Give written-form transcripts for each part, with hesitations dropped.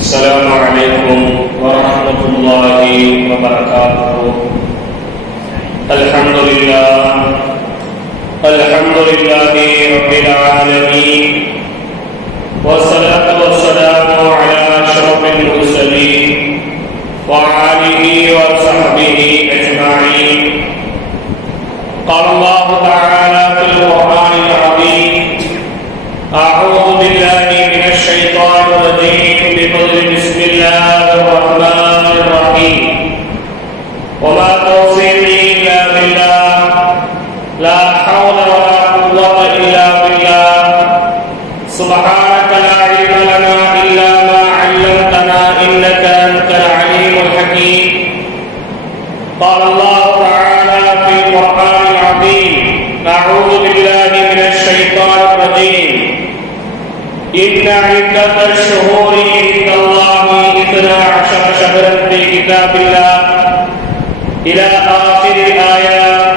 السلام عليكم ورحمة الله وبركاته. الحمد لله رب العالمين، والصلاة والسلام على أشرف المرسلين وآله وصحبه أجمعين. قال الله تعالى في القرآن العظيم: أعوذ بالله من الشيطان الرجيم بسم الله الرحمن الرحيم. وما توفيقي إلا بالله، لا حول ولا قوة إلا بالله، سبحانك لا علم لنا إلا ما علمتنا إنك أنت العليم الحكيم. قال الله تعالى في القرآن العظيم: أعوذ بالله من الشيطان الرجيم. إن عدة الشهور عند الله 12 شهرا في كتاب الله إلى آخر الآيات.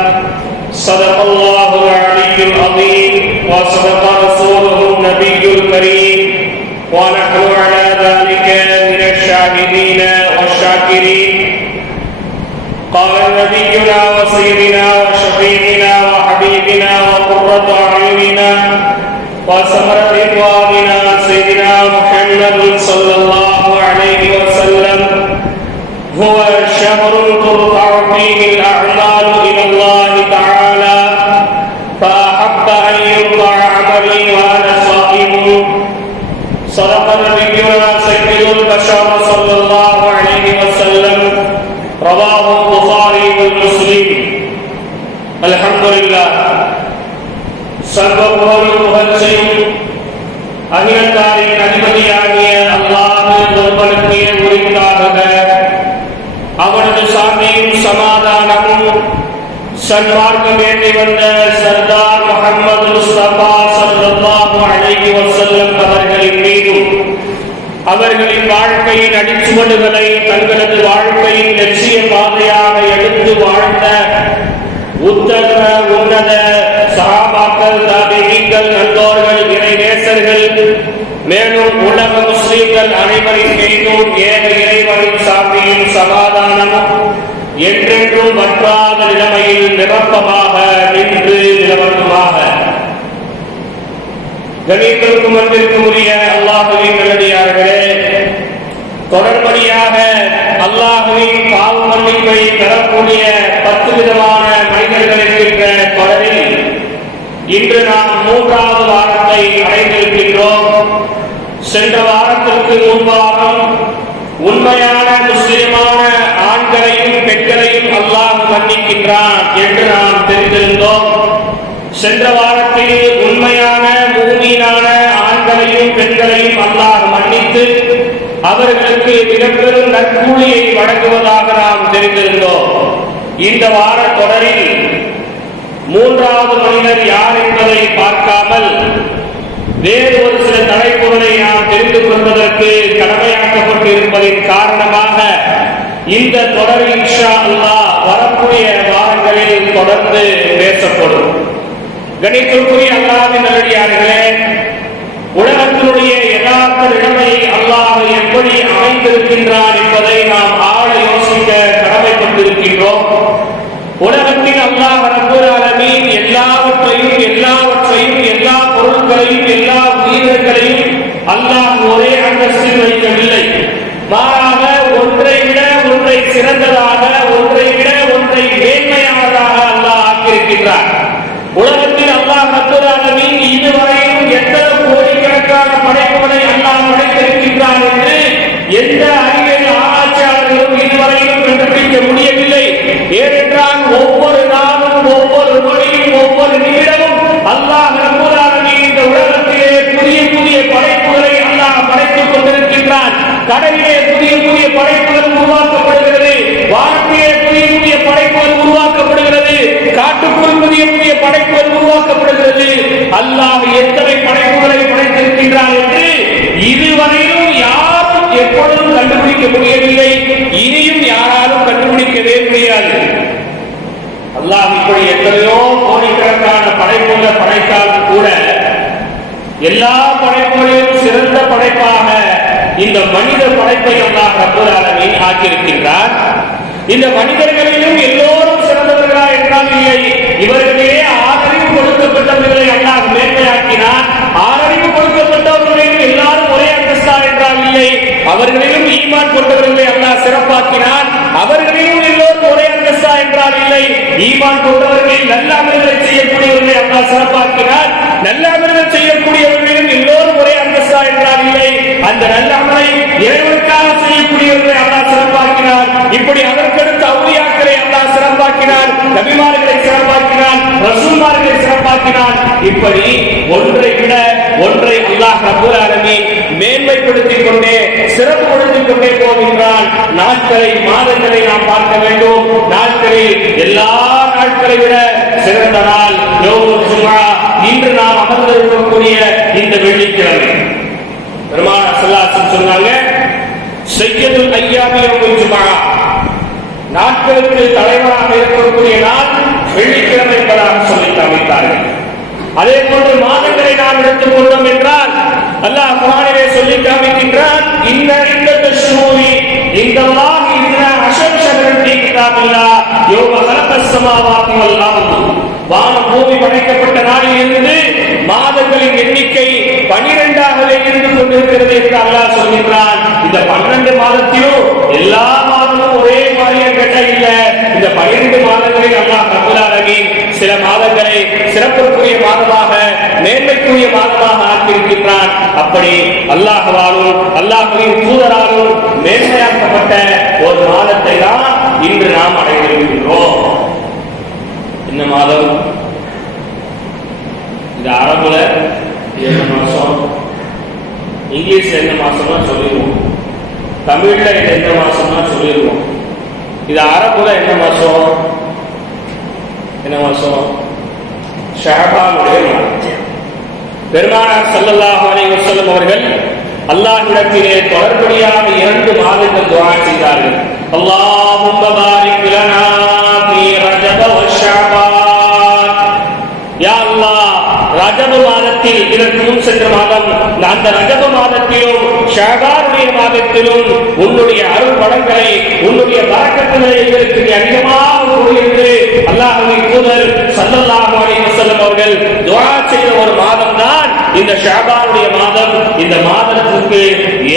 صدق الله العلي العظيم وصدق رسوله النبي الكريم، ونحن على ذلك من الشاهدين والشاكرين. قال نبينا وسيدنا وشفيعنا وحبيبنا وقرة أعيننا وثمرة رضواننا سيدنا محمد صلى الله عليه وسلم: هو شهر ترفع فيه الأعمال إلى الله تعالى، فأحب أن يرفع عملي وأنا صائم. صدق نبينا سيد البشر صلى الله عليه وسلم، رواه البخاري ومسلم. الحمد لله. சர்வபோலும் புகழ்ச்சியும் அகிலத்தாரின் அதிபதியாகிய அல்லாஹ் ஒருவனுக்கே உரித்தாக. அவனது சாந்தியும் சமாதானமும் சன்மார்க்கம் வேண்டி வந்த சர்தார் முஹம்மது முஸ்தபா ஸல்லல்லாஹு அலைஹி வஸல்லம் அவர்களின் மீதும், அவர்களின் வாழ்க்கையின் அடிச்சுவடுகளை தங்களது வாழ்க்கையின் லட்சிய பாதையாக எடுத்து வாழ்ந்த உத்தர உன்னத சஹாபாக்கள், தாபிஈன்கள், நல்லோர்கள், இறை நேசர்கள், மேலும் உலக முஸ்லிம்கள் அனைவரின் மீதும் ஏக இறைவனின் சாந்தியும் சமாதானமும் என்றென்றும் வற்றாத நிலைமையில் நிரப்பமாக நின்று நிலவட்டுமாக. கணிதத்திற்கும் அன்பிற்கும் உரிய அல்லாஹ்வின் நல்லடியார்களே, தொடர்படியாக அல்லாஹ்வின் பாவ மன்னிப்பை பெறக்கூடிய 10 விதமான மனிதர்கள் என்கின்ற தொடரில் இன்று நாம் 3வது வாரத்தை அடைந்திருக்கின்றோம். சென்ற வாரத்திற்கு முன்பாகம் உண்மையான முஸ்லிமான ஆண்களையும் பெண்களையும் அல்லாஹ் மன்னிக்கின்றான் என்று நாம் தெரிந்திருந்தோம். சென்ற வாரத்தில் உண்மையான மூமீனான ஆண்களையும் பெண்களையும் அல்லாஹ் மன்னித்து அவர்களுக்கு மிகப்பெரும் நற்கூலியை வழங்குவதாக நாம் தெரிந்திருந்தோம். இந்த வார தொடரில் 3வது மனிதர் யார் என்பதை பார்க்காமல் வேறு ஒரு சில தலைப்புகளை நாம் தெரிந்து கொள்வதற்கு கடமையாக்கப்பட்டு இருப்பதின் காரணமாக இந்த தொடரில் இன்ஷா அல்லாஹ் வரக்கூடிய வாரங்களில் தொடர்ந்து பேசப்படும். கணிதத்திற்குரிய அல்லாஹ்வின் நல்லடியார்களே, உலகத்தினுடைய யதார்த்த நிலைமையை அல்லாஹ் எப்படி அமைந்திருக்கின்றான் என்பதை நாம் ஆழ யோசிக்க கடமைப்பட்டிருக்கின்றோம். உலகத்தில் அல்லாஹ் ரப்பல் ஆலமீன் எல்லாவற்றையும் எல்லா பொருட்களையும் எல்லா உயிர்களையும் அல்லாஹ் ஒரே அந்தஸ்தில் வைக்கவில்லை. மாறாக ஒன்றை விட ஒன்றை சிறந்ததாக, ஒன்றை விட ஒன்றை மேன்மையானதாக அல்லாஹ் ஆக்கியிருக்கின்றார். உலகத்தில் அல்லாஹ் ரப்பல் ஆலமீன் இதுவரையும் எத்தனை கோடிக்கணக்கான படைப்புகளை அல்லாஹ் படைத்திருக்கின்றான் என்று எந்த அறிவியல் ஆராய்ச்சியாளர்களும் இதுவரையிலும் கண்டுபிடிக்க முடியவில்லை. ஏனென்றால் ஒவ்வொரு நாளும், ஒவ்வொரு நொடியும், ஒவ்வொரு நிமிடமும் அல்லாஹ் ரப்பல் ஆலமீன் இந்த உலகத்திலே புதிய புதிய படைப்புகளை அல்லாஹ் படைத்துக் கொண்டிருக்கின்றான். கடலிலே புதிய புதிய படைப்புகள் உருவாக்கப்படுகிறது, வானத்திலே புதிய புதிய படைப்புகள் உருவாக்கப்படுகிறது, காட்டுக்குள் புதிய புதிய படைப்புகள் உருவாக்கப்படுகிறது. அல்லாஹ் எத்தனை படைப்புகளை படைத்திருக்கின்றான் என்று இதுவரையிலும் யாரும் எப்பொழுதும் கண்டுபிடிக்க முடியவில்லை, இனியும் யாராலும் கண்டுபிடிக்கவே முடியாது. அல்லாஹ் இப்படி எத்தனையோ கோடிக்கணக்கான படைப்புகளை படைத்தாலும் கூட எல்லா படைப்புகளிலும் சிறந்த படைப்பாக இந்த மனித படைப்பை அல்லாஹ் ரப்பல் ஆலமீன் ஆக்கியிருக்கின்றார். இந்த மனிதர்களிலும் எல்லோரும் சிறந்தவர்களா என்றால் இல்லை. இவர்களே ஆறறிவு கொடுக்கப்பட்டவர்களை அல்லாஹ் மேன்மையாக்கினார். ஆறறிவு கொடுக்கப்பட்டவர்களிலும் எல்லாரும் ஒரே அந்தஸ்தா என்றால் இல்லை. அவர்களிலும் ஈமான் கொண்டவர்களை அல்லாஹ் சிறப்பாக்கினார். அவர்களிலும் எல்லோரும் ஒரே அந்தஸ்தா என்றால் இல்லை. ஈமான் கொண்டவர்களில் நல்ல அமல்களை செய்யக்கூடியவர்களை அல்லாஹ் சிறப்பாக்கினார். நல்ல அமல்கள் செய்யக்கூடியவர்களிலும் எல்லோரும் ஒரே அந்தஸ்தா என்றால் இல்லை. அந்த நல்ல அமலை இறைவனுக்காக செய்யக்கூடியவர்களை அல்லாஹ் சிறப்பாக்கினார். இப்படி அதற்கடுத்து அவுலியாக்களை அல்லாஹ் சிறப்பாக்கினார். நபிமார்களை சிறப்பாக்கினார். ரசூல்மார்களை சிறப்பாக்கினார். இப்படி ஒன்றை விட ஒன்றை அல்லாஹ் ரப்பல் ஆலமீன் மேன்மைப்படுத்திக் கொண்டே சிறப்புப்படுத்திக் கொண்டே போகின்றான். நாட்களை மாதங்களை நாம் பார்க்க வேண்டும். நாட்களில் எல்லா நாட்களை விட சிறந்த நாள் யௌமுல் ஜும்ஆ. இன்று நாம் அமர்ந்திருக்கக்கூடிய இந்த வெள்ளிக்கிழமை பெருமானார் ஸல்லல்லாஹு அலைஹி வஸல்லம் சொன்னாங்க, சய்யதுல் அய்யாமி யௌமுல் ஜும்ஆ, நாட்களுக்கு தலைவராக இருக்கக்கூடிய நாள் வெள்ளிக்கிழமை என்பதாக சொல்லி காமித்தார்கள். அதே போன்று மாதங்களை நாம் எடுத்துக் கொண்டோம் என்றால் அல்லாஹ் குர்ஆனிலே சொல்லி காமிக்கின்றான், இன்ன இந்தத் ஷுரூரி இந்தல்லாஹி இஸ்னா அஷர் ஷஹரன் ஃபீ கிதாபில்லாஹ் யௌம ஹலகஸ் ஸமாவாதி வல் அர்த். வானம் பூமி படைக்கப்பட்ட நாளில் இருந்து மாதங்களின் எண்ணிக்கை 12ஆகவே இருந்து கொண்டிருக்கிறது என்று அல்லாஹ் சொல்கின்றான். இந்த 12 மாதத்திலும் எல்லா மாதமும் ஒரே மாதிரியே கேட்ட இல்ல. இந்த 12 மாதங்களில் அல்லாஹ் ரப்பல் ஆலமீன் சில மாதங்களை சிறப்புக்குரிய மாதமாக மேன்மைக்குரிய மாதமாக ஆக்கியிருக்கின்றான். அப்படி அல்லாஹ்வாலும் அல்லாஹ்வின் தூதராலும் மேன்மையாக்கப்பட்ட ஒரு மாதத்தை தான் இன்று நாம் அடைந்திருக்கின்றோம். என்ன மாதம்? இந்த அரபுல என்ன மாசம், இங்கிலீஷ்ல என்ன மாசம்னா சொல்லிடுவோம், தமிழ்ல என்ன மாசம்னா சொல்லிடுவோம். இது அரபுல என்ன மாசம்? என்ன மாசம்? ஷஅபானுடைய மாதம். பெருமானார் ஸல்லல்லாஹு அலைஹி வஸல்லம் அவர்கள் அல்லாஹ்விடத்திலே தொடர்படியாக 2 மாதங்கள் துஆ செய்தார்கள். அல்லாஹும்ம பாரிக் லனா ஃபீ ரஜப வ ஷஅபான். யா அல்லாஹ், ரஜப மாதத்தில், இதற்கு முன் சென்ற மாதம், அந்த ரஜப மாதத்திலும் ஷஅபானுடைய மாதத்திலும் உன்னுடைய அருள் வளங்களை, உன்னுடைய பரக்கத்துகளை எங்களுக்கு நீ அதிகமாக கொடு என்று அல்லாஹ்வின் தூதர் ஸல்லல்லாஹு அலைஹி வஸல்லம் அவர்கள் துஆ செய்த ஒரு மாதம் தான் இந்த ஷஅபானுடைய மாதம். இந்த மாதத்துக்கு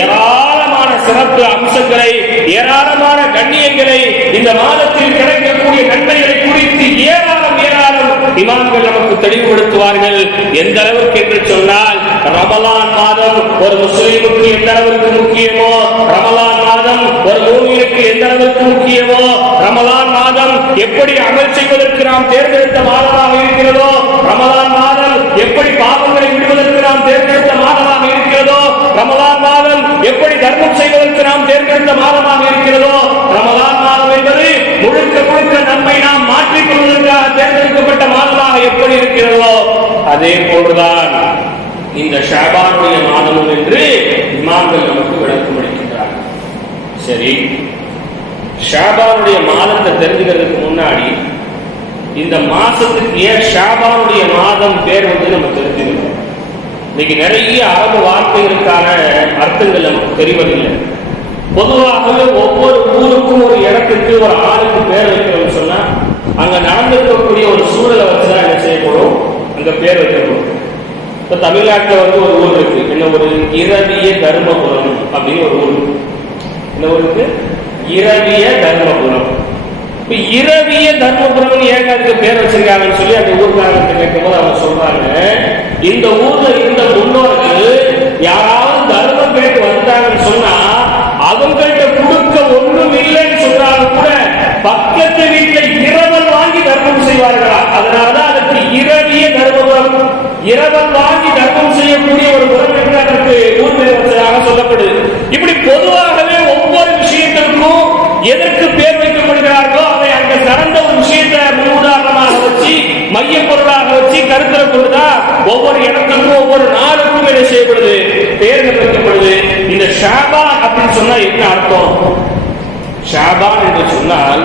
ஏராளமான சிறப்பு அம்சங்களை, ஏராளமான கண்ணியங்களை, இந்த மாதத்தில் கிடைக்கக்கூடிய நன்மைகளை குறித்து ஏராளம் இமாம்கள் நமக்கு தெளிவுபடுத்துவார்கள். எந்த அளவுக்கு என்று சொன்னால், ரமலான் மாதம் ஒரு முஸ்லிமுக்கு எந்த அளவுக்கு முக்கியமோ, ரமலான் மாதம் ஒரு மூமினுக்கு எந்த அளவுக்கு முக்கியமோ, ரமலான் மாதம் எப்படி அமல் செய்வதற்கு நாம் தேர்ந்தெடுத்த மாதமாக இருக்கிறதோ, ரமலான் மாதம் எப்படி பாவங்களை விடுவதற்கு நாம் தேர்ந்தெடுத்த மாதமாக இருக்கிறதோ, ரமலான் மாதம் எப்படி தர்மம் செய்வதற்கு நாம் தேர்ந்தெடுத்த மாதமாக இருக்கிறதோ, ரமலான் மாதம் என்பது முழுக்க முழுக்க நம்மை நாம் மாற்றிக் கொள்வதற்காக தேர்ந்தெடுக்கப்பட்ட மாதமாக எப்படி இருக்கிறதோ, அதே போன்றுதான் இந்த ஷஅபானுடைய மாதமும் என்று இமாம்கள் நமக்கு விளக்கம் அளிக்கின்றார்கள். சரி, ஷஅபானுடைய மாதத்தை தெரிஞ்சுக்கிறதுக்கு முன்னாடி இந்த மாசத்துக்கு ஏன் ஷஅபானுடைய மாதம் பேர் வந்து நம்ம தெரிஞ்சுக்கணும். இன்னைக்கு நிறைய அரபு வார்த்தைகளுக்கான அர்த்தங்கள் நமக்கு தெரிவதில்லை. பொதுவாகவே ஒவ்வொரு ஊருக்கும் ஒரு இடத்துக்கு ஒரு ஆளுக்கு பேர் வைக்கிறோம்னு சொன்னா அங்க நடந்திருக்கக்கூடிய ஒரு சூழலை வச்சுதான் என்ன செய்யப்படும், அங்க பேர் வைக்கப்படும். இப்ப தமிழ்நாட்டில் வந்து ஒரு ஊர் இருக்கு, என்ன ஒரு இரவிய தர்மபுரம் அப்படின்னு ஒரு ஊர். என்ன ஊருக்கு? இரவிய தர்மபுரம். இப்ப இரவிய தர்மபுரம் ஏங்க அதுக்கு பேர் வச்சிருக்காங்கன்னு சொல்லி அந்த ஊர்காரங்க கேட்கும் போது அவங்க சொல்றாங்க, இந்த ஊர்ல இருந்த முன்னோர்கள் யாராவது தர்மம் கேட்டு வந்தாங்கன்னு சொன்னா அவங்கள்ட்ட கொடுக்க ஒன்றும் இல்லைன்னு சொன்னாலும் கூட பக்கத்து வீட்டில் இரவல் வாங்கி தர்மம் செய்வார்களா. அதனாலதான் அதற்கு இரவிய தர்மபுரம், இரவல் வாங்கி தர்மம் செய்யக்கூடிய ஒரு புறம் என்று அதற்கு ஊர் பேர் வச்சதாக சொல்லப்படுது. இப்படி பொதுவாகவே ஒவ்வொரு விஷயத்திற்கும் எதற்கு பேர் வைக்கப்படுகிறார்களோ அதை அங்க நடந்த ஒரு விஷயத்தை முன்னுதாரணமாக வச்சு, மைய பொருளாக வச்சு, கருத்துல கொண்டுதான் ஒவ்வொரு இடத்துக்கும் ஒவ்வொரு நாளுக்கும் என்ன செய்யப்படுது, பேர்கள் வைக்கப்படுது. இந்த ஷஅபான் அப்படின்னு சொன்னா என்ன அர்த்தம்? ஷஅபான் என்று சொன்னால்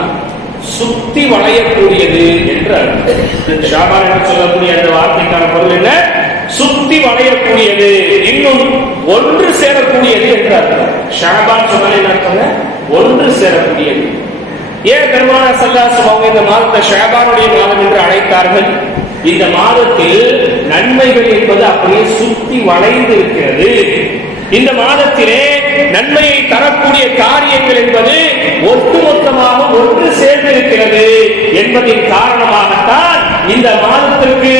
சுத்தி வளையக்கூடியது என்று அர்த்தம். ஷஅபான் என்று சொல்லக்கூடிய அந்த வார்த்தைக்கான பொருள் என்ன? சுத்தி வளையக்கூடியது, இன்னும் ஒன்று சேரக்கூடியது என்று அர்த்தம். ஷஅபான் சொன்னாலே என்ன அர்த்தம்? ஒன்று சேரக்கூடியது. ஏன் பெருமானார் ஸல்லல்லாஹு அலைஹி வஸல்லம் இந்த மாதத்தை ஷஅபானுடைய மாதம் என்று அழைத்தார்கள்? இந்த மாதத்தில் நன்மைகள் என்பது அப்படியே சுத்தி வளைந்து இருக்கிறது. இந்த மாதத்திலே நன்மையை தரக்கூடிய காரியங்கள் என்பது ஒட்டுமொத்தமாக ஒன்று சேர்ந்திருக்கிறது என்பதின் காரணமாகத்தான் இந்த மாதத்திற்கு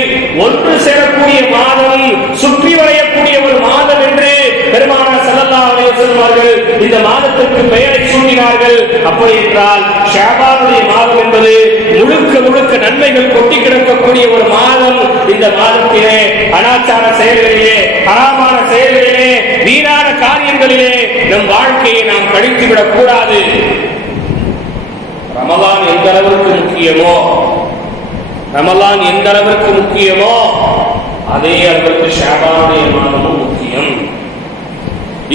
ஒன்று சேரக்கூடிய மாதம், சுற்றி வளையக்கூடிய ஒரு மாதம் என்று பெருமானார் ஸல்லல்லாஹு அலைஹி வஸல்லம் அவர்கள் இந்த மாதத்திற்கு பெயரை சூட்டினார்கள். அப்படி என்றால் ஷஅபானுடைய மாதம் என்பது முழுக்க முழுக்க நன்மைகள் கொட்டி கிடக்கக்கூடிய ஒரு மாதம். இந்த மாதத்திலே அனாச்சார செயல்களிலே, ஹராமான செயல்களிலே, வீணான காரியங்களிலே நம் வாழ்க்கையை நாம் கழித்துவிடக் கூடாது. ரமலான் எந்த அளவிற்கு முக்கியமோ, ரமலான் எந்த அளவிற்கு முக்கியமோ அதே அளவிற்கு ஷஅபானுடைய மாதமும் முக்கியம்.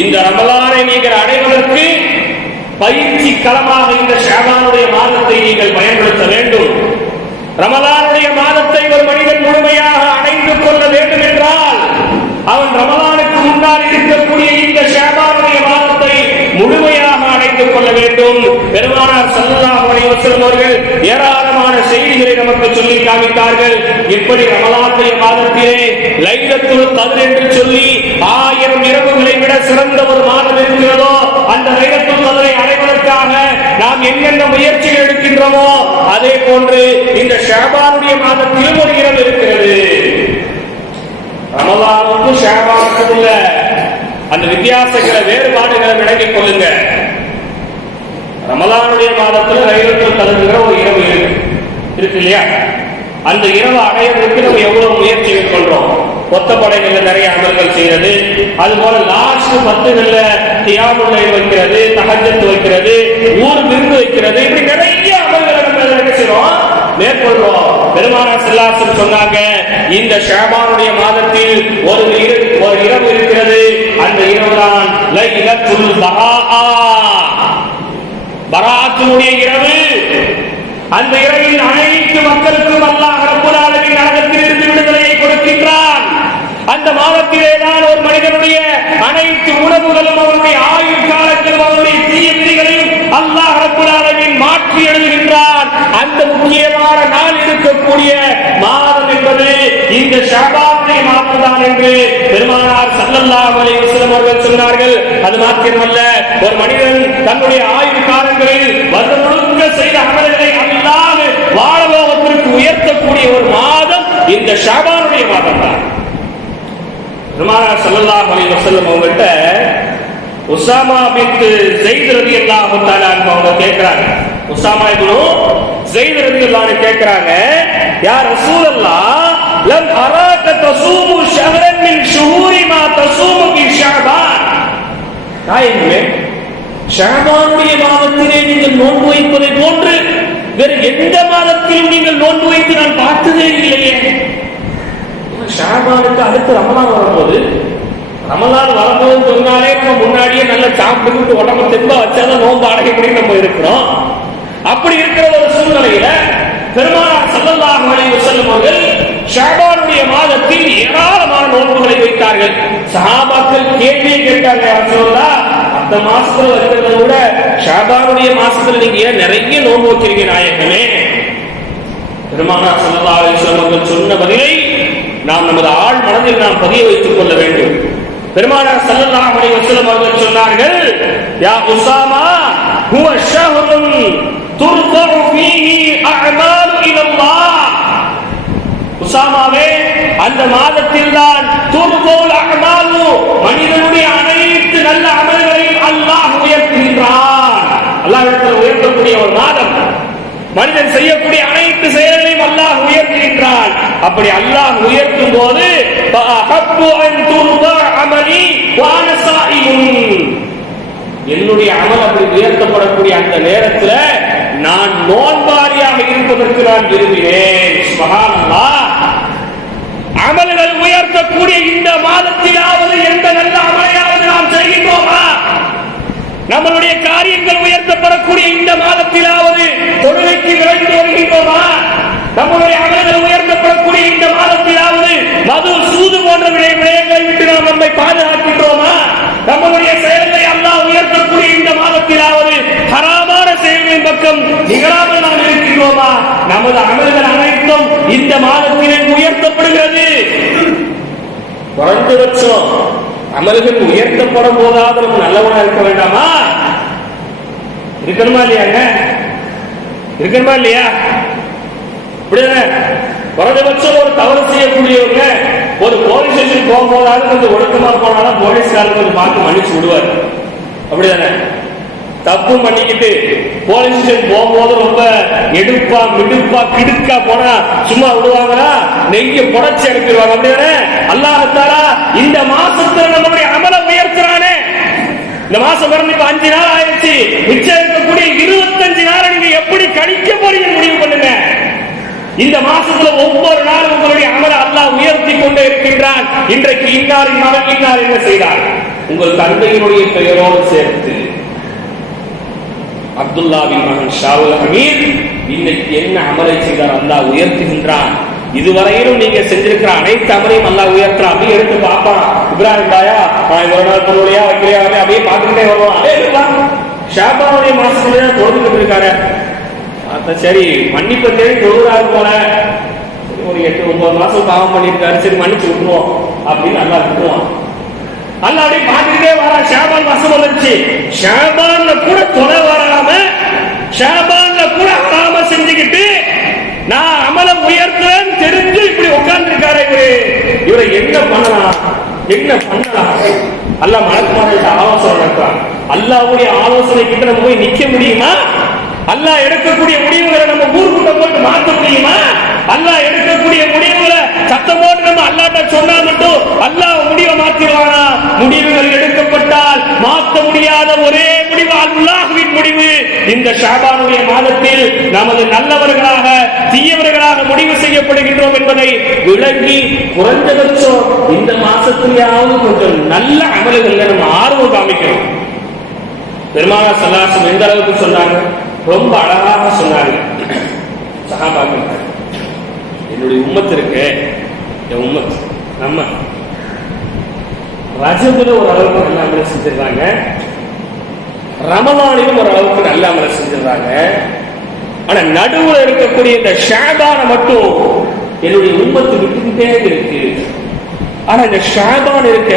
இந்த ரமலானை நீங்கள் அடைவதற்கு பயிற்சி களமாக இந்த ஷஅபானுடைய மாதத்தை நீங்கள் பயன்படுத்த வேண்டும். ரமலானுடைய மாதத்தை ஒரு மனிதன் முழுமையாக அடைந்து கொள்ள வேண்டும் என்றால் அவன் ரமலானுக்கு முன்னால் இருக்கக்கூடிய இந்த ஷஅபானுடைய மாதத்தை முழுமையாக அடைந்து கொள்ள வேண்டும். பெருமானார் ஸல்லல்லாஹு அலைஹி வஸல்லம் அவர்கள் ஏராளமான செய்திகளை நமக்கு சொல்லி காமித்தார்கள். எப்படி ரமலானுடைய மாதத்திலே லைலத்துல் கத்ர் என்று சொல்லி 1000 இரவுகளை விட சிறந்த ஒரு மாதம் இருக்கிறதோ, அந்த லைலத்துல் கத்ரை அடைவதற்காக நாம் என்னென்ன முயற்சிகள் எடுக்கின்றோமோ அதே போன்று இந்த ஷஅபானுடைய மாதத்திலும் ஒரு இரவு இருக்கிறது. ரமலானுக்கு ஷஅபானுக்கு உள்ள அந்த வித்தியாசங்களை, வேறுபாடுகளை விளங்கிக் கொள்ளுங்க. ரமலானுடைய மாதத்தில் லைலத்துல் கத்ர் ஒரு இரவு இருக்கு இல்லையா? அந்த இரவு அடைவதற்கு நம்ம எவ்வளவு முயற்சி மேற்கொள்றோம். ஒத்தப்படைகள்ல நிறைய அமல்கள் செய்யறது, அதுபோல லாஸ்ட் 10கள்ல கியாமுல் லைல் வைக்கிறது, தஹஜ்ஜத் வைக்கிறது, ஊர் விருந்து வைக்கிறது, இப்படி நிறைய அமல்களை நம்ம என்ன செய்றோம், மேற்கொள்றோம். பெருமானார் ஸல்லல்லாஹு அலைஹி வஸல்லம் சொன்னாங்க, இந்த ஷஅபானுடைய மாதத்தில் ஒரு இரவு இருக்கிறது. அந்த இரவுதான் லைலத்துல் பராஆ, பராஅத்துடைய இரவு. அந்த இரவில் அனைத்து மக்களுக்கும் அல்லாஹ் ரப்பல் ஆலமீன் நரகத்திலிருந்து விடுதலையை கொடுக்கின்றான். அந்த மாதத்திலே தான் ஒரு மனிதனுடைய அனைத்து உணவுகளும், அவனுடைய ஆயுள் காலங்களும், அவனுடைய தீய விதிகளையும் அல்லாஹ் ரப்பல் ஆலமீன் மாற்றி எழுதுகின்றான். அந்த முக்கியமான நாள் இருக்கக்கூடிய மாதம் என்பது இந்த ஷஅபானுடைய மாதம் தான் என்று பெருமானார் ஸல்லல்லாஹு அலைஹி வஸல்லம் அவர்கள் சொன்னார்கள். அது மாத்திரமல்ல, ஒரு மனிதன் தன்னுடைய ஆயுள் காலங்களில் வருடம் முழுக்க செய்த அமல்களை அல்லாஹ் வானலோகத்திற்கு உயர்த்தக்கூடிய ஒரு மாதம் இந்த ஷஅபானுடைய மாதம் தான். பெருமானார் ஸல்லல்லாஹு அலைஹி வஸல்லம் அவங்கள்ட்ட உஸாமா பின் ஸைத் ரலியல்லாஹு தஆலா அவங்க கேக்குறாங்க. உஸாமா இப்னு ஸைத் ரலியல்லாஹு கேக்குறாங்க, யா ரசூலல்லாஹ் லம் அராக தஸூமு ஷஹரன் மின் ஷுஹூரி மா தஸூமு ஃபி ஷஅபான். நாயகமே, ஷஅபானுடைய மாதத்திலே நீங்கள் நோன்பு வைப்பதை போன்று வேறு எந்த மாதத்திலும் நீங்கள் நோன்பு வைத்து நான் பார்த்ததே இல்லையே. ஷஅபானுக்கு அடுத்து ரமலான் வரும்போது, ரமலான் வரும்போது சொன்னாலே நம்ம முன்னாடியே நல்லா சாப்பிட்டு உடம்பு தெம்பா வச்சாதான் நோன்பு அடைய முடியும் நம்ம இருக்கிறோம். அப்படி இருக்கிற ஒரு சூழ்நிலையில பெருமானார் ஸல்லல்லாஹு அலைஹி வஸல்லம் அவர்கள் ஷஅபானுடைய மாதத்தில் ஏராளமான நோன்புகளை வைத்தார்கள். சஹாபாக்கள் கேள்வியை கேட்டாங்க, ரசூலுல்லாஹ் அந்த மாசத்துல இருக்கிறத விட ஷஅபானுடைய மாசத்துல நீங்க ஏன் நிறைய நோன்பு வைக்கிறீங்க நாயகமே? பெருமானார் ஸல்லல்லாஹு அலைஹி வஸல்லம் அவர்கள் சொன்ன பதிலை நாம் நமது ஆழ் மனதில் நாம் பதிய வைத்துக் கொள்ள வேண்டும். பெருமானார் ஸல்லல்லாஹு அலைஹி வஸல்லம் அவர்கள் சொன்னார்கள், யா உஸாமா ஹுவ ஷஹ்ருன் துர்ஃபஉ ஃபீஹி அஅமாலு இலல்லாஹ். உஸாமாவே, அந்த மாதத்தில் தான் துர்ஃபுல் அஅமாலு, மனிதனுடைய அனைத்து நல்ல அமல்களையும் அல்லாஹ் உயர்த்துகின்றான். அல்லாஹ்விடத்தில் உயர்த்தக்கூடிய ஒரு மாதம். மனிதன் செய்யக்கூடிய அனைத்து செயல்களையும் அல்லாஹ் உயர்த்துகின்றான். அப்படி அல்லாஹ் உயர்த்தும் போது என்னுடைய அமல் அப்படி உயர்த்தப்படக்கூடிய அந்த நேரத்தில் நான் நோன்பாளியாக இருப்பதற்கு நான் விரும்பினேன். சுப்ஹானல்லாஹ். அமல்கள் உயர்த்தக்கூடிய இந்த மாதத்திலாவது எந்த நல்ல அமலையாவது நாம் செய்கின்றோமா? நம்மளுடைய காரியங்கள் உயர்த்தப்படக்கூடிய இந்த மாதத்திலாவது தொழுகைக்கு விரைந்து வருகின்றோமா? நம்முடைய அமல்கள் உயர்த்தப்படக்கூடிய இந்த மாதத்திலாவது மது சூது போன்ற விடயங்களை விட்டு நாம் நம்மை பாதுகாக்கின்றோமா? நம்முடைய செயல்களை அல்லாஹ் உயர்த்தக்கூடிய இந்த மாதத்திலாவது ஹராமான செயல்களின் பக்கம் நிகழாமல் நாம் இருக்கின்றோமா? நமது அமல்கள் அனைத்தும் இந்த மாதத்திலே உயர்த்தப்படுகிறது. குறைந்தபட்சம் அமல்கள் உயர்த்தப்படும் போதாவது நம்ம நல்லவனா இருக்க வேண்டாமா? இருக்கணுமா இல்லையாங்க? இருக்கணுமா இல்லையா? குறைந்தபட்சம் ஒரு தவறு செய்யக்கூடியவங்க ஒரு போலீஸ் ஸ்டேஷன் போகும்போதாவது கொஞ்சம் ஒழுக்கமா போனாலும் போலீஸ்காரர் கொஞ்சம் பார்த்து மன்னிச்சு விடுவார். அப்படிதானே? தப்பு பண்ணிக்கிட்டு போலீஸ் ஸ்டேஷன் போகும்போது ரொம்ப எடுப்பா மிடுப்பா கிடுக்கா போனா சும்மா விடுவாங்களா? நெய்ய புடைச்சி அனுப்பிடுவாங்க. அப்படிதானே? அல்லாஹ் தஆலா இந்த மாசத்துல நம்முடைய அமலை உயர்த்துறானே. இந்த மாசம் பிறந்து இப்ப 5 நாள் ஆயிடுச்சு. மிச்சம் இருக்கக்கூடிய 25 நாள் நீங்க எப்படி கழிக்க போறீங்க முடிவு பண்ணுங்க. இந்த மாசத்துல ஒவ்வொரு நாளும் உங்களுடைய அமலை அல்லாஹ் உயர்த்தி கொண்டே இருக்கின்றான். இன்றைக்கு இன்னாரின் மகன் இன்னார் என்ன செய்தார்? உங்கள் தந்தையினுடைய பெயரோடு சேர்த்து அப்துல்லாவின் மகன் ஷாவுல் ஹமீத் இன்னைக்கு என்ன அமலை செய்தார் அல்லாஹ் உயர்த்துகின்றான். இதுவரையிலும் நீங்க செஞ்சிருக்கிற அனைத்து அமலையும் அல்லாஹ் உயர்த்துறான். அப்படியே எடுத்து பார்ப்பான். இப்ராஹிம் தாயா ஒரு நாள் பொருளையா வைக்கிறையா அப்படியே பார்த்துக்கிட்டே வருவான். ஷாபானுடைய மாசத்துல தொழுதுகிட்டு இருக்காரு. சரி மன்னிப்பு தேடி தொழுறாரு போல, ஒரு 8-9 மாசம் பாவம் பண்ணிருக்காரு, சரி மன்னிச்சு விட்டுருவோம் அப்படின்னு நல்லா விட்டுருவான். அல்ல அப்படியே பார்த்துக்கிட்டே வரா. ஷாபான் மாசம் வந்துருச்சு. ஷாபான்ல கூட தொலை வராம, ஷாபான்ல கூட ஹராம செஞ்சுக்கிட்டு நான் அமல உயர்த்துவேன் தெரிஞ்சு இப்படி உட்கார்ந்து இருக்காரு. இவரை என்ன பண்ணலாம், என்ன பண்ணலாம்? அல்லாஹ் மலக்குமார்கள்ட்ட ஆலோசனை நடத்துறான். அல்லாஹ்வுடைய ஆலோசனை கிட்ட நம்ம போய் நிக்க முடியுமா? அல்லாஹ் எடுக்கக்கூடிய முடிவுகளை நம்ம ஊர்க்குள்ள போட்டு மாற்ற முடியுமா? அல்லாஹ் எடுக்கக்கூடிய முடிவுகளை சத்தம் போட்டு நம்ம அல்லாஹ்ட்ட சொன்னா மட்டும் அல்லாஹ் முடிவை மாத்திடுவானா? முடிவுகள் எடுக்கப்பட்டால் மாற்ற முடியாத ஒரே முடிவு அல்லாஹ்வின் முடிவு. இந்த ஷாபானுடைய மாதத்தில் நமது நல்லவர்களாக தீயவர்களாக முடிவு செய்யப்படுகின்றோம் என்பதை விளங்கி குறைந்தபட்சம் இந்த மாசத்திலேயாவது கொஞ்சம் நல்ல அமல்கள் நம்ம ஆர்வம் காமிக்கணும். பெருமானார் ஸல்லல்லாஹு அலைஹி வஸல்லம் எந்த அளவுக்கு சொன்னாங்க? ரொம்ப அழகாக சொன்னாங்க. சஹாபாக்கள், என்னுடைய உம்மத் இருக்கு, என் உம்மத் நம்ம ரஜபுல ஒரு அளவுக்கு நல்ல அமலை செஞ்சிருக்காங்க, ரமலானிலும் ஒரு அளவுக்கு நல்ல அமலை செஞ்சிருக்காங்க. ஆனா நடுவுல இருக்கக்கூடிய இந்த ஷாபான மட்டும் என்னுடைய உம்மத்து விட்டுக்கிட்டே இருக்கு. ஆனா இந்த ஷாபான் இருக்க,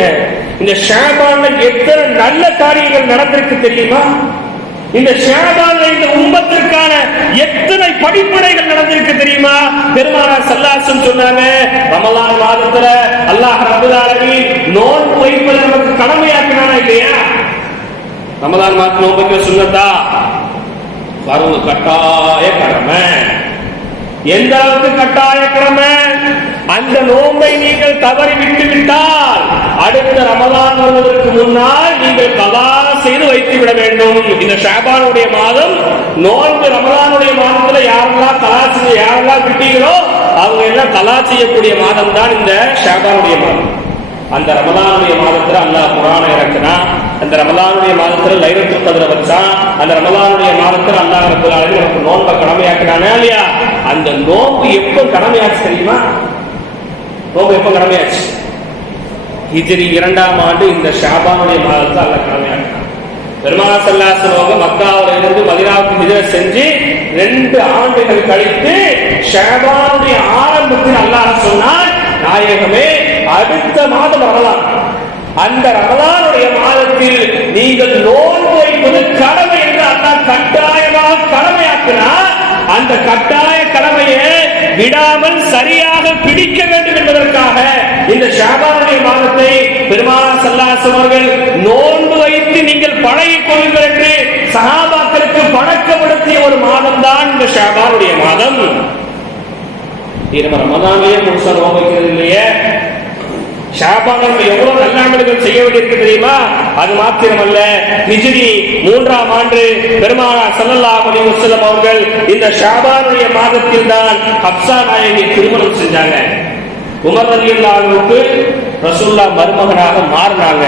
இந்த ஷாபான்ல எத்தனை நல்ல காரியங்கள் நடந்திருக்கு தெரியுமா? இந்த ஷாபான்ல இந்த உம்மத்திற்கான எத்தனை படிப்படைகள் நடந்திருக்கு தெரியுமா? பெருமானார் ஸல்லல்லாஹு அலைஹி வஸல்லம் சொன்னாங்க, ரமலான் மாதத்துல அல்லாஹ் ரப்பல் ஆலமீன் நோன்பு வைப்பதை நமக்கு கடமையாக்கினானா இல்லையா? ரமலான் மாதம் நோன்பு வைக்க சுன்னத்தா? ஃபர்து, கட்டாய கடமை. எந்த அளவுக்கு கட்டாய கடமை? அந்த நோன்பை நீங்கள் தவறி விட்டு விட்டால் அடுத்த ரமலான் வருவதற்கு முன்னால் நீங்கள் கலா செய்து வைத்து விட வேண்டும். இந்த ஷாபானுடைய மாதம் நோன்பு, ரமலானுடைய மாதத்துல யாரெல்லாம் கலா செய்ய, யாரெல்லாம் விட்டீங்களோ அவங்க எல்லாம் கலா செய்யக்கூடிய மாதம் தான் இந்த ஷாபானுடைய மாதம். அந்த ரமலானுடைய மாதத்துல அல்லாஹ் குர்ஆனை இறக்கினான். அந்த ரமலானுடைய மாதத்துல லைலத்துல் கத்ர வச்சான். அந்த ரமலானுடைய மாதத்துல அல்லாஹ் ரப்பல் ஆலமீன் நமக்கு நோன்பை கடமையாக்கினானே இல்லையா? அந்த நோன்பு எப்ப கடமையாச்சு தெரியுமா? நோன்பு எப்ப கடமையாச்சு? ஹிஜ்ரி 2ஆம் ஆண்டு இந்த ஷாபானுடைய மாதத்துல அல்லாஹ் கடமையாக்கினான். பெருமானார் ஸல்லல்லாஹு அலைஹி வஸல்லம் மக்காவில இருந்து மதீனாவுக்கு ஹிஜ்ரத் செஞ்சு 2 ஆண்டுகள் கழித்து ஷாபானுடைய ஆரம்பத்தில் அல்லாஹ் சொன்னான், நாயகமே அடுத்த மாதம் ரமலான், அந்த ரமலானுடைய மாதத்தில் நீங்கள் நோன்பு வைப்பது கடமை என்று அல்லாஹ் கட்டாயமாக கடமையாக்கினார். அந்த கட்டாய கடமையை விடாமல் சரியாக பிடிக்க வேண்டும் என்பதற்காக இந்த ஷாபானுடைய மாதத்தை பெருமானார் ஸல்லல்லாஹு அலைஹி வஸல்லம் அவர்கள் நோன்பு வைத்து நீங்கள் பழகிக் கொள்ளுங்கள் என்று சஹாபாக்களுக்கு பழக்கப்படுத்திய ஒரு மாதம் தான் இந்த ஷாபானுடைய மாதம். ரமலானிலேயே முழுசா நோன்பு வைக்கிறது இல்லையே. ஷாபான்ல எவ்வளவு நல்ல அமல்கள் செய்ய வேண்டியிருக்கு தெரியுமா? அது மாத்திரமல்ல, ஹிஜ்ரி 3ஆம் ஆண்டு பெருமானார் ஸல்லல்லாஹு அலைஹி வஸல்லம் அவர்கள் இந்த ஷாபானுடைய மாதத்தில் தான் ஹப்ஸா நாயகி திருமணம் செஞ்சாங்க. உமர் ரலியல்லாஹு அன்ஹுக்கு ரசூலுல்லாஹ் மருமகனாக மாறினாங்க.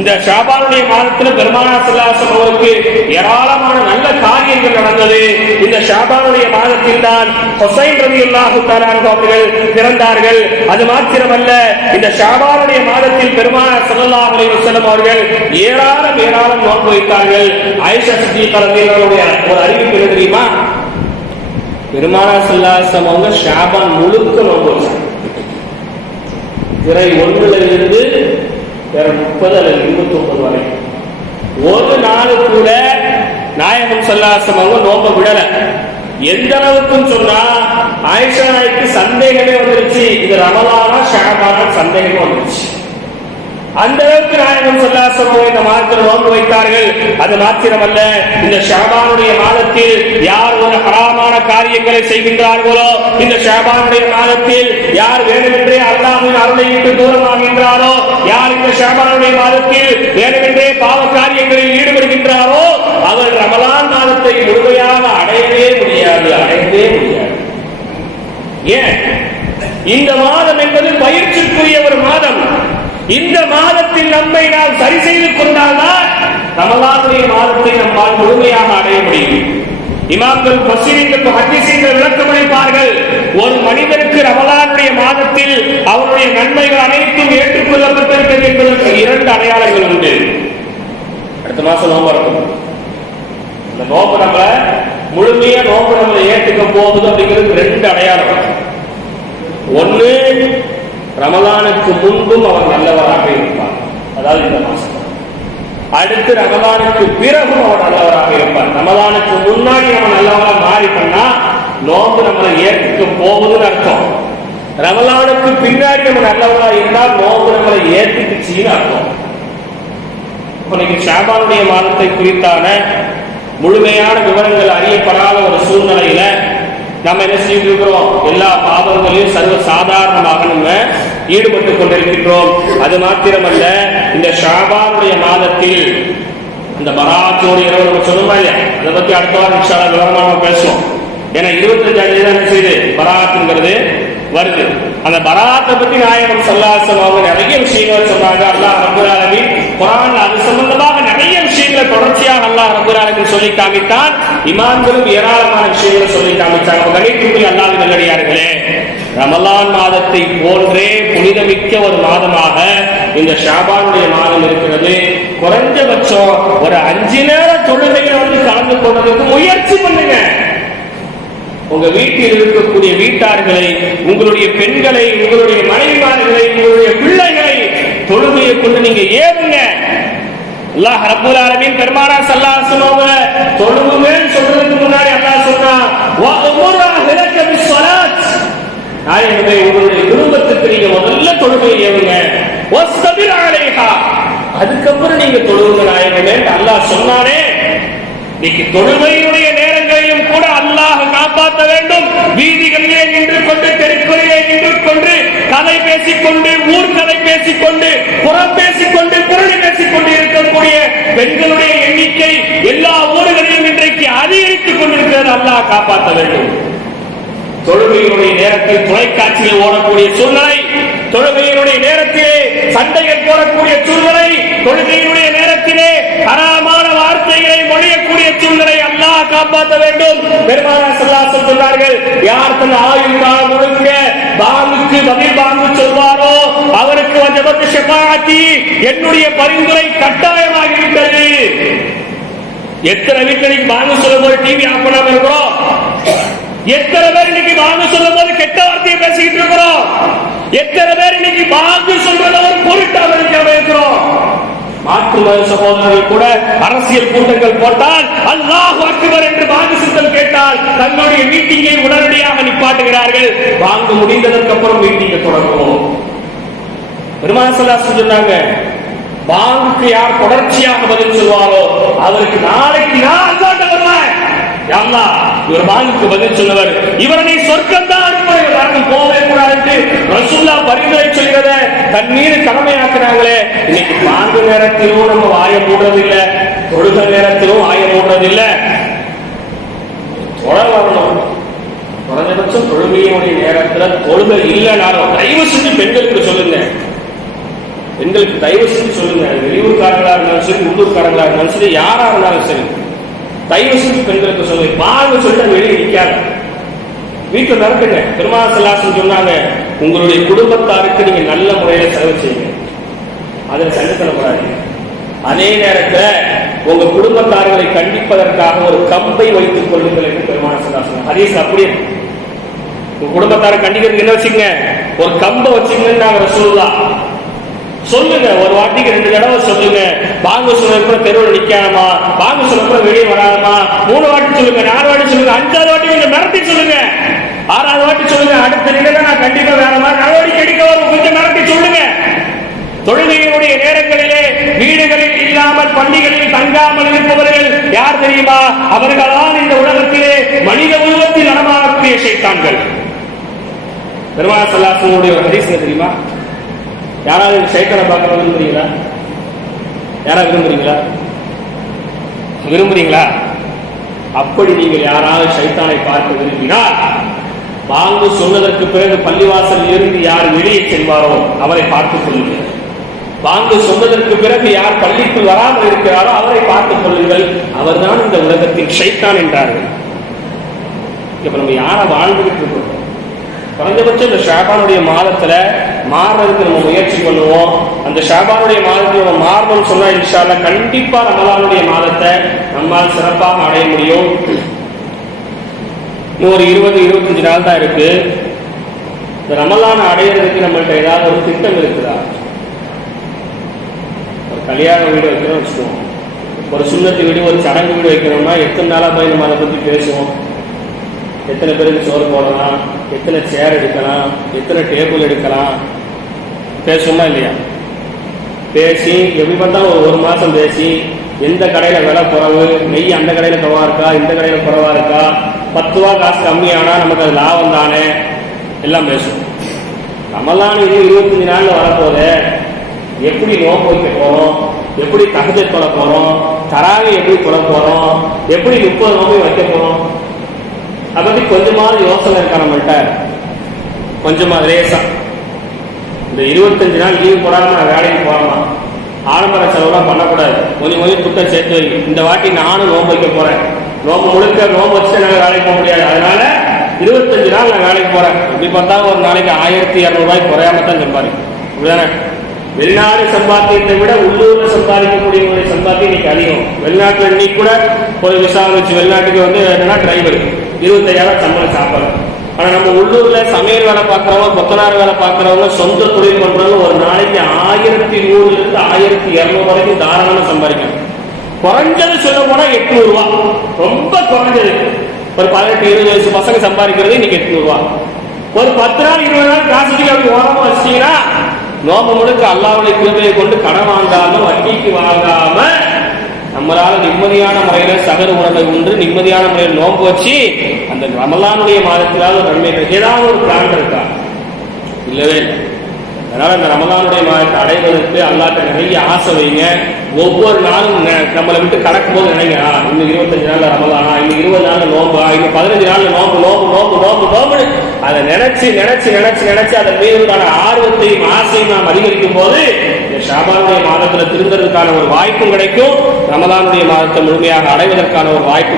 இந்த ஷாபானுடைய மாதத்தில் பெருமானார் ஸல்லல்லாஹு அலைஹி வஸல்லம் அவருக்கு ஏராளமான நல்ல காரியங்கள் நடந்தது. இந்த ஷாபானுடைய மாதத்தில் தான் ஹுசைன் ரலியல்லாஹு தஆலா அன்ஹு அவர்கள் பிறந்தார்கள். அது மாத்திரமல்ல, இந்த ஷாபானுடைய மாதத்தில் பெருமானார் ஸல்லல்லாஹு அலைஹி வஸல்லம் அவர்கள் ஏராளம் நோன்பு வைத்தார்கள். ஆயிஷா சித்திகா ரலியல்லாஹு அன்ஹா ஒரு அறிவிப்பு தெரியுமா? பெருமானார் ஸல்லல்லாஹு அலைஹி வஸல்லம் அவங்க ஷாபான் முழுக்க நோன்பு வச்சாங்க. திரை 1ல இருந்து 30 அல்லது 29 வரை ஒரு நாள் கூட நாயகம் ஸல்லல்லாஹு அலைஹி வஸல்லம் அவங்க நோன்பு விடல. எந்த அளவுக்குன்னு சொன்னா ஆயிஷா நாய்க்கு சந்தேகமே வந்துருச்சு, இது ரமலானா ஷஅபானா சந்தேகமே வந்துருச்சு. அந்த அளவுக்கு நாயகம் ஸல்லல்லாஹு அலைஹி வஸல்லம் இந்த மாதத்தில் நோன்பு வைத்தார்கள். அது மாத்திரமல்ல, இந்த ஷஅபானுடைய மாதத்தில் யார் ஒரு ஹராமான காரியங்களை செய்கின்றார்களோ, இந்த ஷஅபானுடைய மாதத்தில் யார் வேண்டுமென்றே அல்லாஹ்வின் அருளை விட்டு தூரமாகின்றாரோ, யார் இந்த ஷஅபானுடைய மாதத்தில் வேண்டுமென்றே பாவ காரியங்களில் ஈடுபடுகின்றாரோ, அவர் ரமலான் மாதத்தை முழுமையாக அடையவே முடியாது. ஏன்? இந்த மாதம் என்பது பயிற்சிக்குரிய ஒரு மாதம். இந்த மாதத்தில் நம்மை நாம் சரி செய்து கொண்டால்தான் ரமலானுடைய மாதத்தை நம்மால் முழுமையாக அடைய முடியும். இமாம்கள், முஃபஸ்ஸிரீன்கள், முஹத்திஸீன்கள் விளக்கமளிப்பார்கள், ஒரு மனிதனுக்கு ரமலானுடைய மாதத்தில் அவருடைய நன்மைகள் அனைத்தும் ஏற்றுக்கொள்ளப்பட்டிருக்கிறது என்பதற்கு 2 அடையாளங்கள் உண்டு. அடுத்த மாசம் நோன்பு இருக்கும். இந்த நோன்பு நம்மள முழுமையா நோன்பு நம்மளை ஏற்றுக்க போகுது அப்படிங்கிறது 2 அடையாளம். ஒன்று, ரமலானுக்கு முன்பும் அவர் நல்லவராக இருப்பார், அதாவது இந்த மாசம். அடுத்து ரமலானுக்கு பிறகும் அவர் நல்லவராக இருப்பார். ரமலானுக்கு முன்னாடி நம்ம நல்லவராக மாறி பண்ணா நோன்பு நம்மளை ஏற்றுக்க போகுதுன்னு அர்த்தம். ரமலானுக்கு பின்னாடி நம்ம நல்லவராக இருந்தால் நோன்பு நம்மளை ஏற்றுக்குச்சின்னு அர்த்தம். இன்னைக்கு ஷாபானுடைய மாதத்தை குறித்தான முழுமையான விவரங்கள் அறியப்படாத ஒரு சூழ்நிலையில நம்ம என்ன செய்திருக்கிறோம்? எல்லா பாவங்களையும் சர்வ சாதாரணமாக நம்ம ஈடுபட்டுக் கொண்டிருக்கின்றோம். அது மாத்திரமல்ல, இந்த ஷாபானுடைய மாதத்தில் இந்த பராத்தோடு இரவு நம்ம சொன்னோமா இல்லையா? அதை பத்தி அடுத்த வாரம் இன்ஷா அல்லாஹ் விவரமாக பேசுவோம். ஏன்னா 25 என்ன செய்யுது பராத்துங்கிறது வருது. அந்த பராத்தை பத்தி நாயகம் ஸல்லல்லாஹு அலைஹி வஸல்லம் அவங்க நிறைய விஷயங்கள் சொன்னாங்க. அல்லாஹ் ரப்பல் ஆலமீன் குர்ஆன்ல அது சம்பந்தமாக நிறைய விஷயங்களை தொடர்ச்சியாக அல்லாஹ் ரப்பல் ஆலமீன் சொல்லி காமித்தான். இமாம்களும் ஏராளமான விஷயங்களை சொல்லி காமிச்சாங்க. கணித்துக்குரிய அல்லாஹ்வின் நல்லடியார்களே, ரமலான் மாதத்தை போன்றே புனிதமிக்க ஒரு மாதமாக இந்த ஷாபானுடைய மாதம் இருக்கிறது. குறைஞ்சபட்சம் ஒரு 5 நேர தொழுகைகளை வந்து கலந்து கொள்வதற்கு முயற்சி பண்ணுங்க. உங்க வீட்டில் இருக்கக்கூடிய வீட்டார்களை, உங்களுடைய பெண்களை, உங்களுடைய மனைவிமார்களை, உங்களுடைய பிள்ளைகளை தொழுகையை கொண்டு நீங்க ஏவுங்க. அல்லாஹ் ரப்பல் ஆலமீன் பெருமானார் ஸல்லல்லாஹு அலைஹி வஸல்லம் தொழுவுங்கன்னு சொல்றதுக்கு முன்னாடி அல்லாஹ் சொன்னா, வ உம்ரா ஹலக பிஸ்ஸலாத், நாயகமே உங்களுடைய குடும்பத்துக்கு நீங்க முதல்ல தொழுகையை ஏவுங்க. வஸ்தபிர் அலைஹா, அதுக்கப்புறம் நீங்க தொழுவுங்க நாயகமே அல்லாஹ் சொன்னானே. இன்னைக்கு தொழுகையுடைய நேரங்களையும் கூட அல்லாஹ் காப்பாற்ற வேண்டும். வீதிகளிலே நின்று கொண்டு, தெருக்களிலே நின்று கொண்டு, கதை பேசிக்கொண்டு, ஊர்கதை பேசிக்கொண்டு, புறம் பேசிக்கொண்டு, புரணி பேசிக்கொண்டு இருக்கக்கூடிய பெண்களுடைய எண்ணிக்கை எல்லா ஊர்களிலும் இன்றைக்கு அதிகரித்துக் கொண்டிருக்கிறது. அல்லாஹ் காப்பாற்ற வேண்டும். தொழுகையினுடைய நேரத்தில் தொலைக்காட்சியில் ஓடக்கூடிய சூழ்நிலை, தொழுகையினுடைய நேரத்திலே சண்டைகள் போடக்கூடிய சூழ்நிலை, தொழுகையினுடைய நேரத்திலே ஹராமான வார்த்தைகளை மொழியக்கூடிய சூழ்நிலை அல்லாஹ் காப்பாற்ற வேண்டும். பெருமானார் ஸல்லல்லாஹு அலைஹி வஸல்லம் சொன்னார்கள், யார் தன் ஆயுள் காலம் முழுக்க பாங்குக்கு பதில் பாங்கு சொல்வாரோ அவருக்கு வஜபத் ஷஃபாஅத்தி, என்னுடைய பரிந்துரை கட்டாயமாகிவிட்டது. எத்தனை வீட்டில் பாங்கு சொல்லும் போது டிவி ஆஃப் பண்ணாம இருக்கிறோம்? எத்தனை பேர் இன்னைக்கு பாங்கு சொல்லும் போது கெட்ட வார்த்தையை பேசிக்கிட்டு இருக்கிறோம்? எத்தனை பேர் இன்னைக்கு பாங்கு சொல்றத ஒரு பொருட்டாக இருக்கிறோம்? மாற்று மத சகோதரர்கள் கூட அரசியல் கூட்டங்கள் போட்டால் அல்லாஹ் அக்பர் என்று பாங்கு சித்தல் கேட்டால் தங்களுடைய மீட்டிங்கை உடனடியாக நிப்பாட்டுகிறார்கள். பாங்கு முடிந்ததற்கு அப்புறம் மீட்டிங்கை தொடங்குவோம். பெருமானார் ஸல்லல்லாஹு அலைஹி வஸல்லம் சொன்னாங்க, பாங்குக்கு யார் தொடர்ச்சியாக பதில் சொல்வாரோ அவருக்கு நாளைக்கு நான் அல்லாஹ்ட்ட வருவேன். யா அல்லாஹ், இவர் பாங்குக்கு பதில் சொன்னவர், இவரை நீ சொர்க்கம் தான் அனுப்புவார், யாருக்கும் போகவே கூடாது ரசூலுல்லாஹ் பரிந்துரை சொல்கிறத தன் மீது கடமையாக்குறாங்களே. இன்னைக்கு பாங்கு நேரத்திலும் நம்ம வாய மூடுறதில்லை, தொழுகை நேரத்திலும் வாய மூடுறதில்லை. தொழ வரணும். குறைந்தபட்சம் தொழுகையினுடைய நேரத்தில் தொழுகை இல்லைனாலும் தயவு செஞ்சு பெண்களுக்கு சொல்லுங்க, பெண்களுக்கு தயவு செஞ்சு சொல்லுங்க, வெளியூர்காரங்களா இருந்தாலும் சரி, உள்ளூர்காரங்களா இருந்தாலும் சரி, யாரா இருந்தாலும் சரி, தயவு செஞ்சு பெண்களுக்கு சொல்லுங்க. பாருங்க சொல்லிட்டு வெளியே நிற்காது, வீட்டில் நடக்குங்க. பெருமாள் ஸல்லல்லாஹு சொன்னாங்க, உங்களுடைய குடும்பத்தாருக்கு நீங்க நல்ல முறையில செலவு செய்யுங்க, அதில் சண்டத்தனப்படாதீங்க. அதே நேரத்தில் உங்க குடும்பத்தார்களை கண்டிப்பதற்காக ஒரு கம்பை வைத்துக் கொள்ளுங்கள் என்று பெருமாள் ஸல்லல்லாஹு அலைஹி வஸல்லம் ஹதீஸ் அப்படியே. உங்க குடும்பத்தாரை கண்டிக்கிறதுக்கு என்ன வச்சுங்க, ஒரு கம்பை வச்சுங்கன்னு நாங்க ரசூலுல்லாஹ் சொல்லுங்க. ஒரு வாட்டிக்கு 2 தடவை சொல்லுங்க. வாங்க சொல்லுங்க, தெருவில் நிக்காமா, வாங்க சொல்லுங்க, வெளியே வராமா, 3 வாட்டி சொல்லுங்க, 4 வாட்டி சொல்லுங்க, 5வது வாட்டி கொஞ்சம் மிரட்டி சொல்லுங்க, 6வது வாட்டி சொல்லுங்க. அடுத்த நிலையில நான் கண்டிப்பா வேற மாதிரி நடவடிக்கை எடுக்க வரும், கொஞ்சம் மிரட்டி சொல்லுங்க. தொழுகையினுடைய நேரங்களிலே வீடுகளில் இல்லாமல் பள்ளிகளில் தங்காமல் இருப்பவர்கள் யார் தெரியுமா? அவர்களால் இந்த உலகத்திலே மனித உருவத்தில் நடமாடக்கூடிய ஷைத்தான்கள். பெருமாள் ஸல்லல்லாஹு அலைஹி வஸல்லம் ஒரு ஹதீஸ் தெரியுமா? யாராவது ஷைத்தானை பார்க்க விரும்புறீங்களா? யாராவது விரும்புறீங்களா? அப்படி நீங்கள் யாராவது ஷைத்தானை பார்க்க விரும்பினால், வாங்கு சொன்னதற்கு பிறகு பள்ளிவாசல் இருந்து யார் வெளியே செல்வாரோ அவரை பார்த்துக் கொள்ளுங்கள். வாங்கு சொன்னதற்கு பிறகு யார் பள்ளிக்குள் வராமல் இருக்கிறாரோ அவரை பார்த்துக் கொள்ளுங்கள், அவர்தான் இந்த உலகத்தில் ஷைத்தான் என்றார்கள். இப்ப நம்ம யாரை வாழ்ந்துகிட்டு இருக்கோம்? குறைந்தபட்சம் இந்த ஷாபானுடைய மாதத்துல மாறுறதுக்கு நம்ம முயற்சி பண்ணுவோம். அந்த ஷாபானுடைய மாதத்துல நம்ம மாறணும்னு சொன்னா இன்ஷா அல்லாஹ் கண்டிப்பா ரமலானுடைய மாதத்தை நம்மால் சிறப்பாக அடைய முடியும். இன்னும் ஒரு 20-25 நாள் தான் இருக்கு. இந்த ரமலான் அடையிறதுக்கு நம்மள்கிட்ட ஏதாவது ஒரு திட்டம் இருக்குதா? ஒரு கல்யாண வீடு வைக்கணும்னு வச்சுக்குவோம், ஒரு சுன்னத்து வீடு, ஒரு சடங்கு வீடு வைக்கணும்னா எத்தனை நாளா போய் நம்ம அதை பத்தி பேசுவோம்? எத்தனை பேருக்கு சோறு போடலாம், எத்தனை சேர் எடுக்கலாம், எத்தனை டேபிள் எடுக்கலாம், பேசுவோமா இல்லையா? பேசி எப்படி பார்த்தாலும் ஒரு மாசம் பேசி, எந்த கடையில விலை குறைவு, நெய் அந்த கடையில குறவா இருக்கா, இந்த கடையில குறைவா இருக்கா, 10 ரூபா காசு கம்மியானா நமக்கு அது லாபம் தானே, எல்லாம் பேசுவோம். ரமலான் 25 நாள்ல வரப்போது, எப்படி நோன்பு வைக்க போறோம், எப்படி தஹஜ்ஜுத் தொழ போறோம், தராவி எப்படி தொழ போறோம், எப்படி 30 நோன்பு வைக்க போறோம், அதை பத்தி கொஞ்சமாவது யோசனை இருக்கா நம்மள்கிட்ட? கொஞ்சமாவது லேசா இந்த 25 நாள் லீவ் போடாம நான் வேலைக்கு போறோமா, ஆடம்பர செலவுலாம் பண்ணக்கூடாது, கொஞ்சம் துட்டம் சேர்த்து வை. இந்த வாட்டி நானும் நோன்பு வைக்க போறேன், நோன்பு முழுக்க நோன்பு வச்சுட்டு நாங்கள் வேலைக்கு போக முடியாது, அதனால 25 நாள் நான் வேலைக்கு போறேன். இப்படி பார்த்தா ஒரு நாளைக்கு 1200 ரூபாய் குறையாம தான் சம்பாதிக்கும், அப்படிதானே? வெளிநாடு சம்பாத்தியத்தை விட உள்ளூர்ல சம்பாதிக்கக்கூடிய சம்பாத்தியம் இன்னைக்கு அதிகம். வெளிநாட்டுல இன்னைக்கு கூட ஒரு விசா வச்சு வெளிநாட்டுக்கு என்னன்னா டிரைவர் 25,000 சம்பளம் சாப்பிடலாம். ஆனா நம்ம உள்ளூர்ல சமையல் வேலை பார்க்கறவங்க, கொத்தனார் வேலை பார்க்கறவங்க, சொந்த தொழில் பண்றவங்க ஒரு நாளைக்கு 1100 இருந்து 1200 வரைக்கும் தாராளமா சம்பாதிக்கணும். குறைஞ்சது சொல்ல போனா 800 ரூபாய், ரொம்ப குறைஞ்சது. ஒரு 18-20 வயசு பசங்க சம்பாதிக்கிறது இன்னைக்கு 800 ரூபாய். ஒரு 10 நாள் 20 நாள் காசுக்கு அப்படி ஓரமா வச்சிட்டீங்கன்னா நோம்பு முழுக்க அல்லாஹ்வுடைய கிருபையை கொண்டு கடன் வாங்காம, வட்டிக்கு வாங்காம, நம்மளால நிம்மதியான முறையில சகல உணவை உண்டு நிம்மதியான முறையில் நோன்பு வச்சு அந்த ரமலானுடைய மாதத்திலாவது நன்மை ஏதாவது ஒரு பிளான் இருக்கா? இல்லவே இல்லை. அதனால இந்த ரமலானுடைய மாதத்தை அடைவதற்கு அல்லாஹ்ட்ட நிறைய ஆசை வைங்க. ஒவ்வொரு நாளும் நம்மளை விட்டு கடக்கும் போது நினைங்க, இன்னும் 25 நாள்ல ரமலானா, இன்னும் 20 நாள்ல நோம்பா, இன்னும் 15 நாள்ல நோம்பு நோம்பு நோம்பு நோம்பு நோம்புன்னு அதை நினைச்சு நினைச்சு நினைச்சு நினைச்சு அதன் மீதுக்கான ஆர்வத்தையும் ஆசையும் நாம் அதிகரிக்கும் போது இந்த ஷாபானுடைய மாதத்துல திருந்தறதுக்கான ஒரு வாய்ப்பும் கிடைக்கும், ரமலானுடைய மாதத்தை முழுமையாக அடைவதற்கான ஒரு வாய்ப்பு